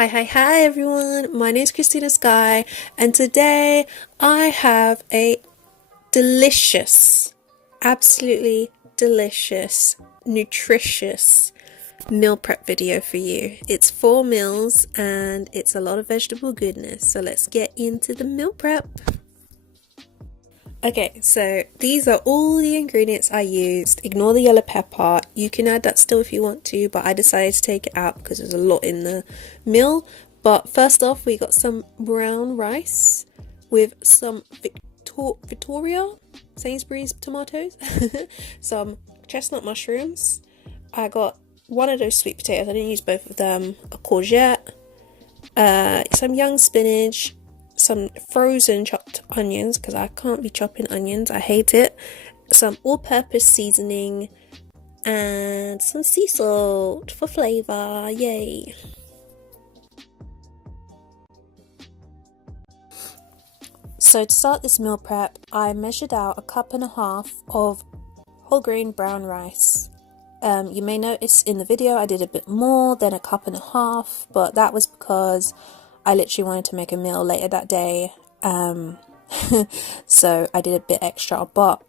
Hi everyone, my name is Christina Sky, and today I have a delicious, absolutely delicious, nutritious meal prep video for you. It's 4 meals and it's a lot of vegetable goodness, so let's get into the meal prep. Okay, so these are all the ingredients I used. Ignore the yellow pepper. You can add that still if you want to, but I decided to take it out because there's a lot in the meal. But first off, we got some brown rice with some Victoria Sainsbury's tomatoes, some chestnut mushrooms. I got one of those sweet potatoes. I didn't use both of them. A courgette, some young spinach, some frozen chopped onions because I can't be chopping onions, I hate it, some all-purpose seasoning, and some sea salt for flavor. Yay! So to start this meal prep, I measured out 1.5 cups of whole grain brown rice. You may notice in the video I did a bit more than 1.5 cups, but that was because I literally wanted to make a meal later that day, so I did a bit extra. But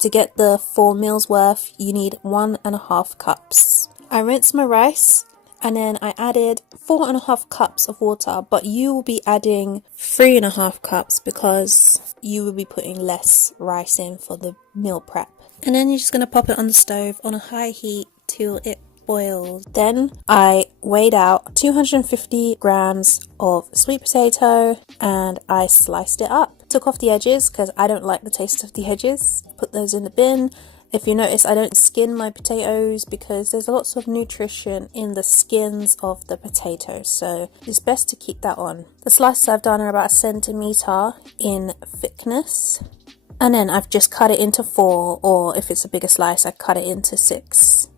to get the 4 meals worth, you need 1.5 cups. I rinsed my rice and then I added 4.5 cups of water, but you will be adding 3.5 cups because you will be putting less rice in for the meal prep. And then you're just going to pop it on the stove on a high heat till it boils. Then I weighed out 250 grams of sweet potato and I sliced it up. Took off the edges because I don't like the taste of the edges. Put those in the bin. If you notice, I don't skin my potatoes because there's lots of nutrition in the skins of the potatoes, so it's best to keep that on. The slices I've done are about 1 centimeter in thickness, and then I've just cut it into 4, or if it's a bigger slice I cut it into 6.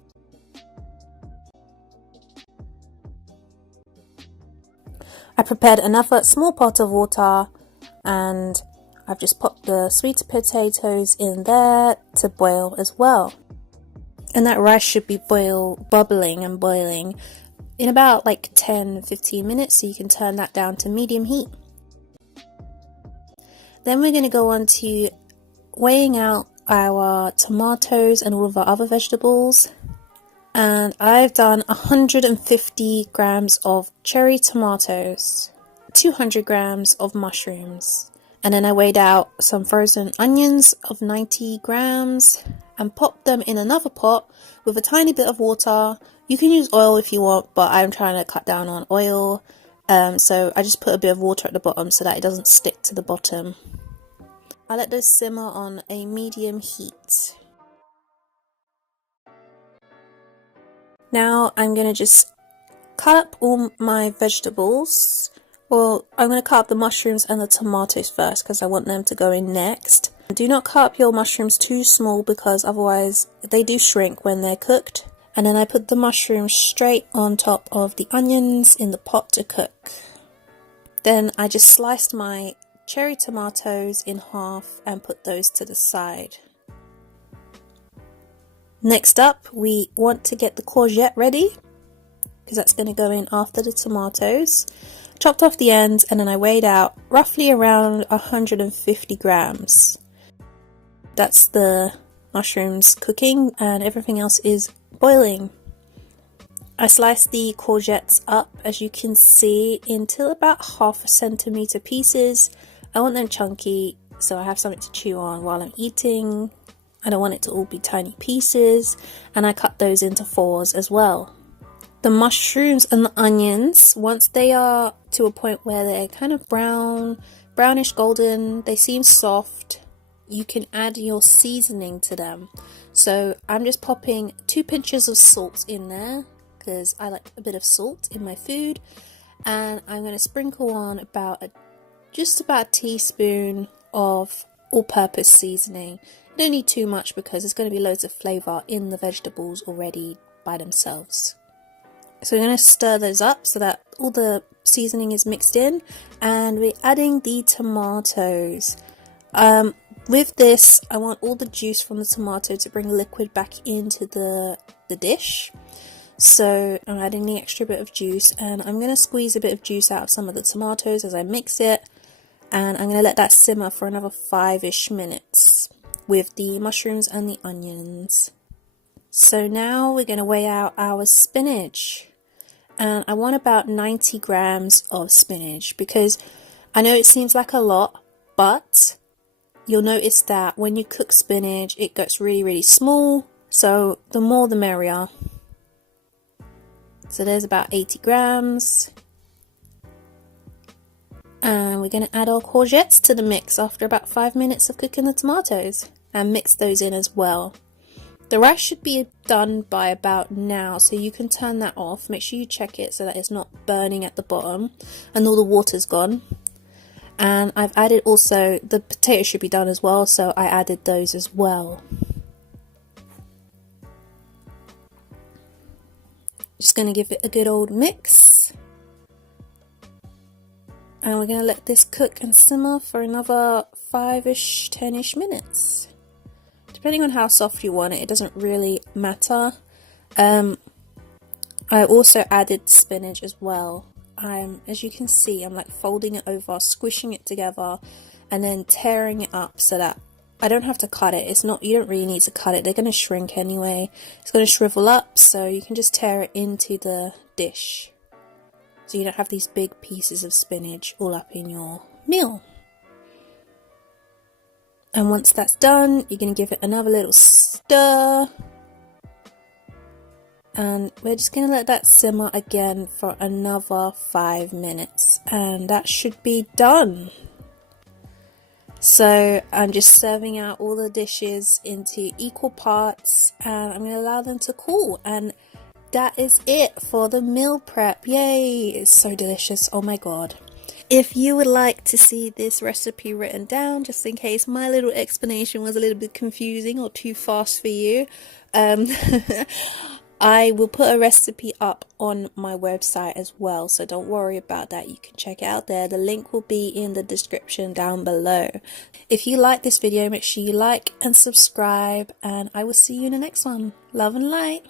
I prepared another small pot of water and I've just popped the sweet potatoes in there to boil as well. And that rice should be bubbling and boiling in about like 10-15 minutes, so you can turn that down to medium heat. Then we're going to go on to weighing out our tomatoes and all of our other vegetables. And I've done 150 grams of cherry tomatoes, 200 grams of mushrooms, and then I weighed out some frozen onions of 90 grams and popped them in another pot with a tiny bit of water. You can use oil if you want, but I'm trying to cut down on oil, so I just put a bit of water at the bottom so that it doesn't stick to the bottom. I let those simmer on a medium heat. Now I'm going to just cut up all my vegetables. Well, I'm going to cut up the mushrooms and the tomatoes first because I want them to go in next. Do not cut up your mushrooms too small because otherwise they do shrink when they're cooked. And then I put the mushrooms straight on top of the onions in the pot to cook. Then I just sliced my cherry tomatoes in half and put those to the side. Next up, we want to get the courgette ready because that's going to go in after the tomatoes. Chopped off the ends and then I weighed out roughly around 150 grams. That's the mushrooms cooking and everything else is boiling. I sliced the courgettes up, as you can see, into about 1/2 centimeter pieces. I want them chunky so I have something to chew on while I'm eating. I don't want it to all be tiny pieces, and I cut those into 4s as well. The mushrooms and the onions, once they are to a point where they're kind of brownish golden, they seem soft, you can add your seasoning to them. So I'm just popping 2 pinches of salt in there because I like a bit of salt in my food, and I'm going to sprinkle on just about a teaspoon of all-purpose seasoning. You don't need too much because there's going to be loads of flavour in the vegetables already by themselves. So we're going to stir those up so that all the seasoning is mixed in, and we're adding the tomatoes. With this, I want all the juice from the tomato to bring liquid back into the dish. So I'm adding the extra bit of juice, and I'm going to squeeze a bit of juice out of some of the tomatoes as I mix it, and I'm going to let that simmer for another 5-ish minutes with the mushrooms and the onions. So now we're going to weigh out our spinach, and I want about 90 grams of spinach, because I know it seems like a lot, but you'll notice that when you cook spinach it gets really small, so the more the merrier. So there's about 80 grams. And we're going to add our courgettes to the mix after about 5 minutes of cooking the tomatoes, and mix those in as well. The rice should be done by about now, so you can turn that off. Make sure you check it so that it's not burning at the bottom and all the water's gone. And I've added also, the potatoes should be done as well, so I added those as well. Just going to give it a good old mix. And we're going to let this cook and simmer for another 5-ish, 10-ish minutes. Depending on how soft you want it, it doesn't really matter. I also added spinach as well. As you can see, I'm like folding it over, squishing it together, and then tearing it up so that I don't have to cut it. It's not, you don't really need to cut it. They're going to shrink anyway. It's going to shrivel up, so you can just tear it into the dish. So you don't have these big pieces of spinach all up in your meal. And once that's done, you're going to give it another little stir. And we're just going to let that simmer again for another 5 minutes. And that should be done. So I'm just serving out all the dishes into equal parts, and I'm going to allow them to cool. And that is it for the meal prep. Yay! It's so delicious. Oh my god. If you would like to see this recipe written down, just in case my little explanation was a little bit confusing or too fast for you, I will put a recipe up on my website as well, so don't worry about that. You can check it out there. The link will be in the description down below. If you like this video, make sure you like and subscribe, and I will see you in the next one. Love and light.